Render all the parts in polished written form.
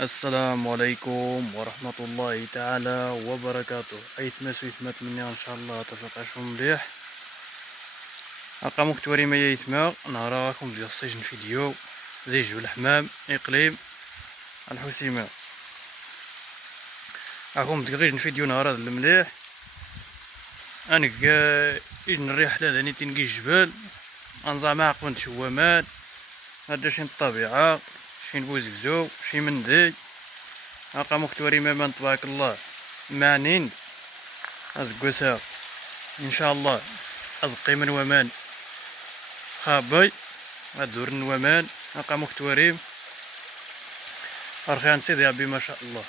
السلام عليكم ورحمة الله تعالى وبركاته. أيث ما سويث مني إن شاء الله تفقشوا مليح. ألقى مكتوري ما يسمع نراكم ديال السجن فيديو زي جبل الحمام إقليم الحسيمة. راكم تقريجن فيديو نهار المليح. أنا إجن الرحلة ذاني تنقي الجبال أنظام معقون تشوامان هذا شي الطبيعة شي بوزكزو شي مندي. ألقى مكتوري ما تبارك الله معنين أزقوسا إن شاء الله أزقي من ومان خابي أدور من ومان ألقى مكتوريم أرخيان سيدي عبي ما شاء الله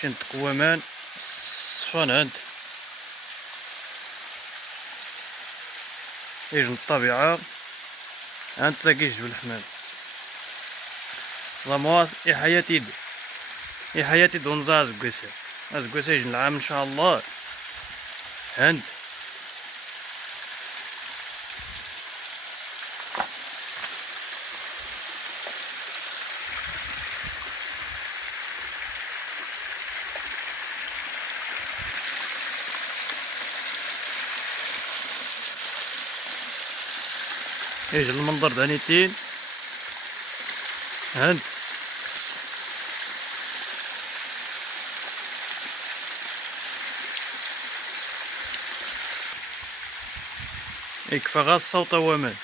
شين تقومان صفان عند يجن الطبيعة عند تلاقي جبل الحمام ضموات حياتي دونزا أزقوسا يجن العام إن شاء الله عند يجي المنظر دانيتين عند يكفى غا الصوت ومان.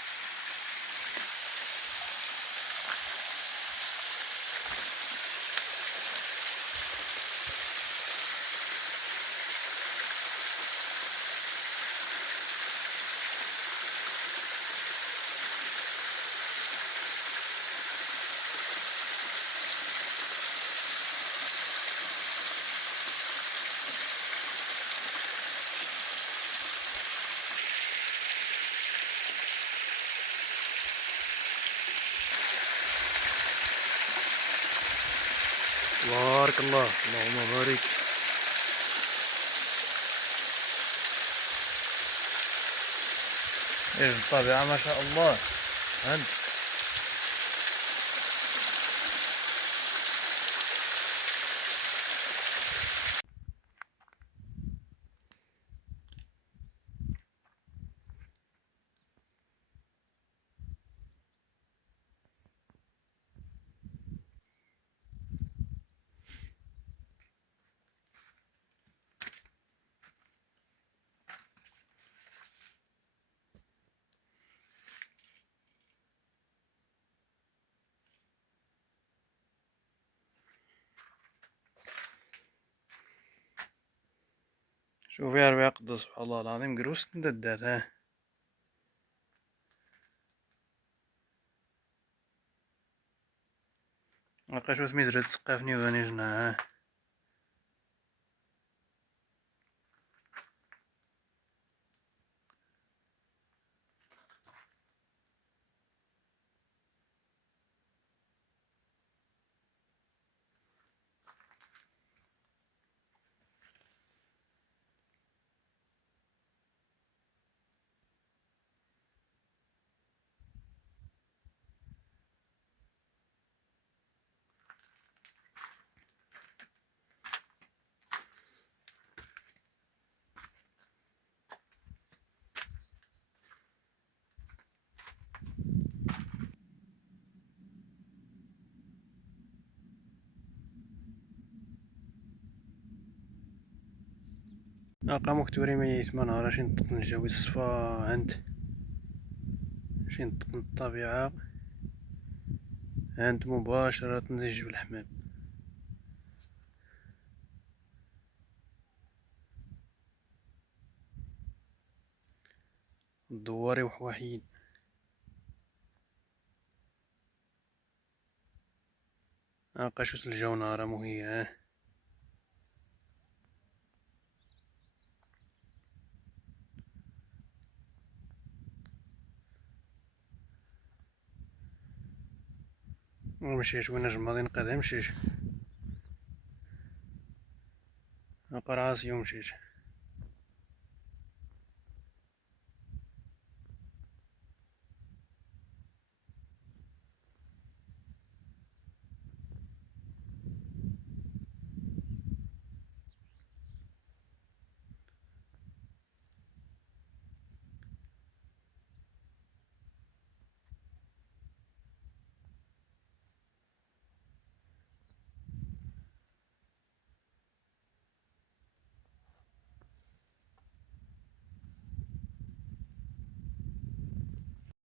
بارك الله اللهم بارك. ايش الطبيعة ما شاء الله عند شوفي يا ربي يقدس سبحان الله العظيم قروس ندات ها ملقاش واش ميزرا تسقافني واني جنا ها ألقى مكتوري ما يسمى نهار شي نطق الجو الصفا عند شي نطق الطبيعة عند مباشرة زي جبل الحمام. الدواري وحواحين ألقى شوت الجو نهار مهي ها ومشيش وين جماضي نقاد مشيش ألقى راسي ومشيش.